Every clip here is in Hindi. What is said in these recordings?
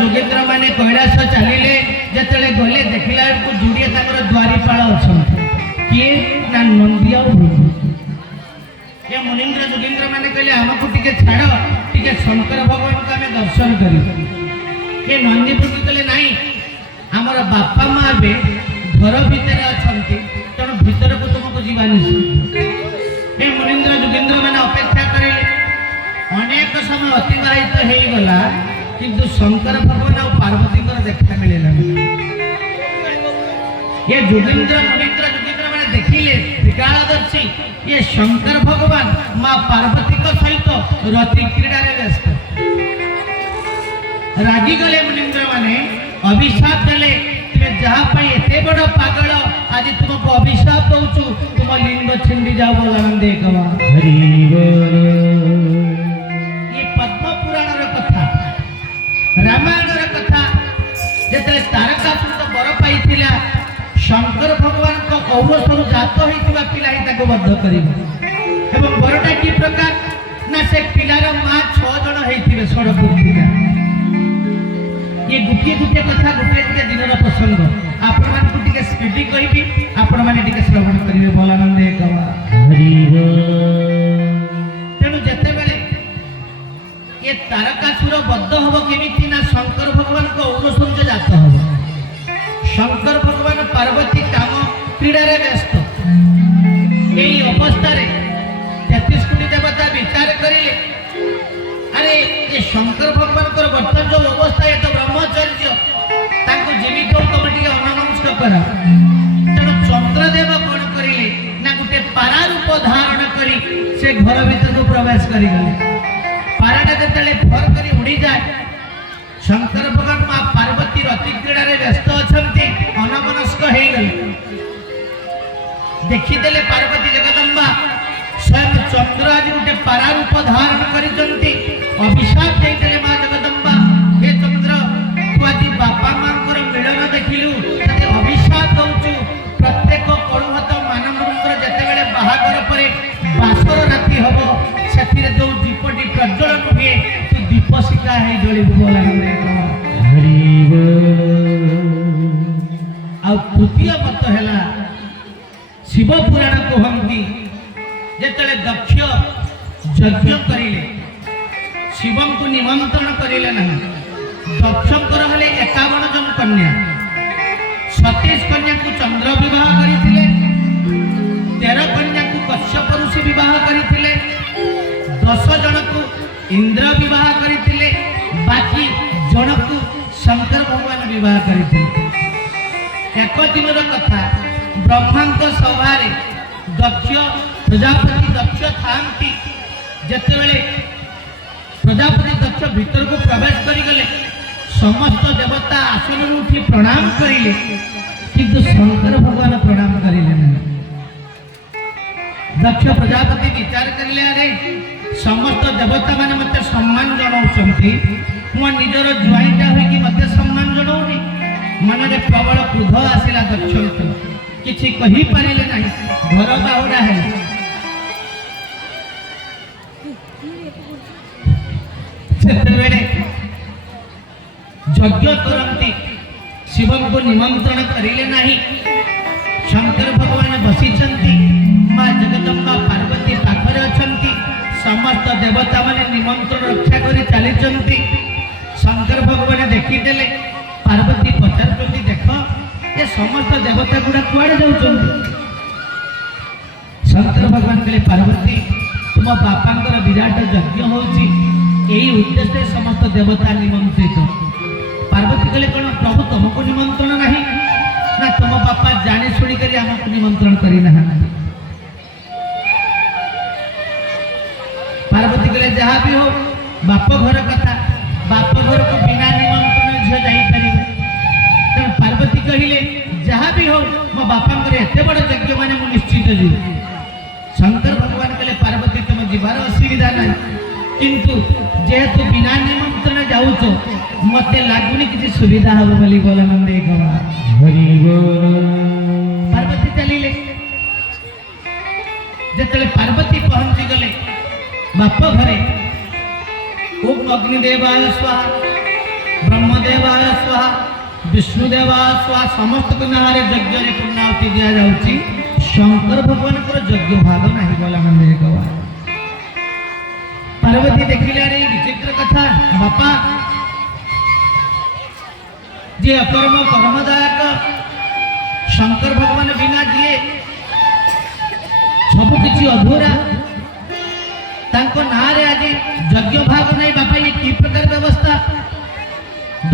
जोगेन्द्र माने कैलाश चलिले जतले गले देखिला को जुड़िए ताकर द्वारीपाल अछन किए ना नंदी और भृगु ये मुनीन्द्र जोगेन्द्र माने कहले हमको टिके छाड़ टिके शंकर भगवान को हमें दर्शन करी ये नंदी भृगु कहले नहीं हमर बापा माँ बे घर भीतर अछंती तेणु भीतर को तुमको जीवानी ये मुनीन्द्र जोगेन्द्र माने अपेक्षा करे अनेक समय अतिबाहित हो गला किंतु शंकर भगवान और पार्वती को देखा मिलेला ये जोगेन्द्र मुनीन्द्र जोगेन्द्र माने देखिले त्रिकालदर्शी ये शंकर भगवान मां पार्वती को सहित रति क्रीड़ा रे व्यस्त रागी गले मुनीन्द्र माने अभिशाप देले तुम जहाँ पाई एते बड़ पागल आज तुमको अभिशाप दउछु तुम लिंग छिंडी जाओ बोलानंदे कवा हरि बोल ये पद्म पुराण रो कथा रामायण रो कथा जेते तारकासुर तो बर पाइथिला शंकर भगवान को कौरसरु जात होइतिबा पिला ही ताको बद्ध करिबो एवं बरटा की प्रकार ना से पिलार मां 6 जण हेतिबे सड़पुरथिला ये गुटिए गुटिए कथा गुटिए गुटिए दिन प्रसंग आपण मान को टिके स्पीडी कहिबी आपण माने टिके श्रवण करिवे बोलानंदे कवा हरि बोल तेनु जते बेले ये तारकासुर बद्ध हबो केमिति ना शंकर भगवान को औरसुर जात हबो शंकर भगवान पार्वती काम क्रीड़ा रे व्यस्त एई अवस्था रे 33 कोटी देवता विचार करिले अरे ये शंकर भगवान को वर्तमान जो अवस्था है तो ब्रह्मचर्य ताको जीवित हो तुम टिके अनमस्क करा तेणु चंद्रदेव कौन करिले ना गुटे पारा रूप धारण करी से घर भीतर को प्रवेश करी गले पाराटा जेतले भर करी उड़ी जाए शंकर भगवान मां पार्वती रति क्रीड़ा रे व्यस्त अछंती अनमनस्क हे गले देखि देले पार्वती जगदम्बा स्वयं चंद्र आज गुटे पारा रूप धारण करिसंती अभिशाप दे देले मां जगदम्बा हे चंद्र तू आज बापा मां कर मिलन देखिलु तते अभिशाप दउचु प्रत्येक कलुहत मानवंतर जते बेले बाहागर परे बासर राती हबो सेथिरे जो दीपटी प्रज्वलन हुए तू दीपशिखा हे जळी बोलानंदे हरि बोल आ तृतीय मत हैला शिव पुराण कहंती जेतले दक्ष यज्ञ करिले शिवम को निमंत्रण करिले नहीं दक्षकर हेले 51 जन कन्या 27 कन्या को चंद्र विवाह करिथिले 13 कन्या को कश्यप ऋषि विवाह करिथिले 10 जन को इंद्र विवाह करिथिले बाकी जन को शंकर भगवान विवाह करिथिले एक दिन कथा ब्रह्मांक सभा रे दक्ष प्रजापति दक्ष थांती जते बेले प्रजापति दक्ष भीतर को प्रवेश करी गले समस्त देवता आसन उठी प्रणाम करिले किंतु शंकर भगवान प्रणाम करिले नहीं दक्ष प्रजापति विचार करिले अरे समस्त देवता माने मते सम्मान जणाउछंती मो निजर ज्वाइंटा होई कि मते सम्मान जणाउनी मन रे प्रबल क्रोध आसिला दक्ष किछि कहि पारिले नहीं घर बाहुडा है सेतेबेले यज्ञ करंती शिवम को निमंत्रण करिले नहीं शंकर भगवान बसिचंती मां जगदम्बा पार्वती पाखरे अछंती समस्त देवता माने निमंत्रण रक्षा करी चलीचंती शंकर भगवान देखि देले पार्वती पचारचंती देखो ये समस्त देवता गुडा कुआडे जाउचंती शंकर भगवान कहले पार्वती तुम बापांकर विराट यज्ञ होउची यही उद्देश्य समस्त देवता निमंत्रित पार्वती कहले कौन प्रभु तुमको निमंत्रण नहीं ना तुम बापा जाने शुणी कर हमको निमंत्रण करी ना पार्वती कहले जहाँ भी हो बाप घर कथा बाप घर को बिना निमंत्रण झील जापर पार्वती कहले जहाँ भी हो मो बापा एत बड़ यज्ञ मैंने निश्चित जीव शंकर भगवान कहले पार्वती तुम जीवार असुविधा ना किंतु जेहेतु बिना निमंत्रण जाऊच मते लागुनी किसी सुविधा हम बोली बोलानंदे कवा हरि बोल पार्वती चलिले जेतले पार्वती पहुंची गले बाप घरे ओम अग्निदेवाय स्वाहा ब्रह्मदेवाय स्वाहा विष्णुदेवाय स्वाहा समस्त नाम यज्ञ पूर्णाहुति दिया जाउची शंकर भगवान को यज्ञ भाग नहीं बोला मंदिर गवा पार्वती देखिले रे विचित्र कथा बापा जे अकर्म कर्मदायक शंकर भगवान बिना दिए सब किसी अधूरा तांको नारे आज यज्ञ भाग नहीं बापा ये की प्रकार व्यवस्था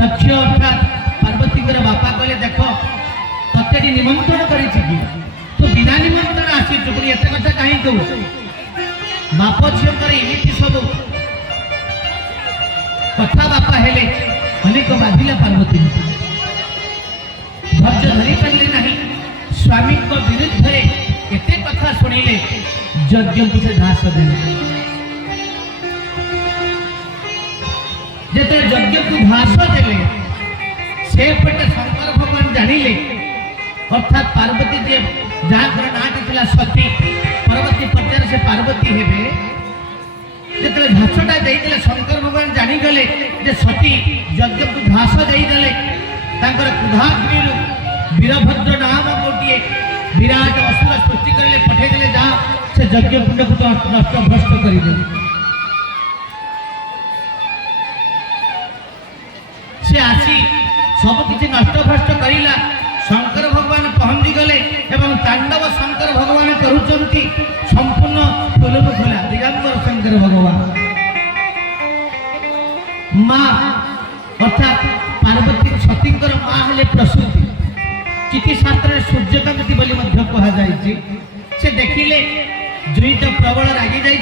दक्ष अर्थात पार्वती को बापा कहले देख तते निमंत्रण करी तो बिना निमंत्रण आसी चुपड़ी एत कथा कहीं कहू बाप झीकर एमती सब कथा बापा हेले अनेक बाधिला पार्वती धैर्य धरी पारे नहीं स्वामी विरुद्ध एते कथा शुणिले यज्ञ को से ध्यास देले जेते यज्ञ को ध्यास देले से पटे शंकर भगवान जानिले अर्थात पार्वती जे जहाँ ना दिला सती पार्वती पचार से पार्वती हेबे जेते ध्यासटा देइले शंकर भगवान जानी गले जे सती यज्ञ को ध्यास देई देले तांकर क्रोधाग्निरु वीरभद्र नाम गोटिए विराट असुर सृष्टि करले पठे देले जा से यज्ञ कुंड को नष्ट भ्रष्ट करी दे से आसी सब किछि नष्ट भ्रष्ट करिला शंकर भगवान पहुंची गले एवं तांडव शंकर भगवान करूचंती संपूर्ण फुलनु खोला दिगंबर शंकर भगवान मां अर्थात पार्वती सतींकर मां हेले प्रसूति चिति शास्त्र सूर्यकांति बोली मध्य कहा जायछि से देखिले जुईट प्रबल रागी जाई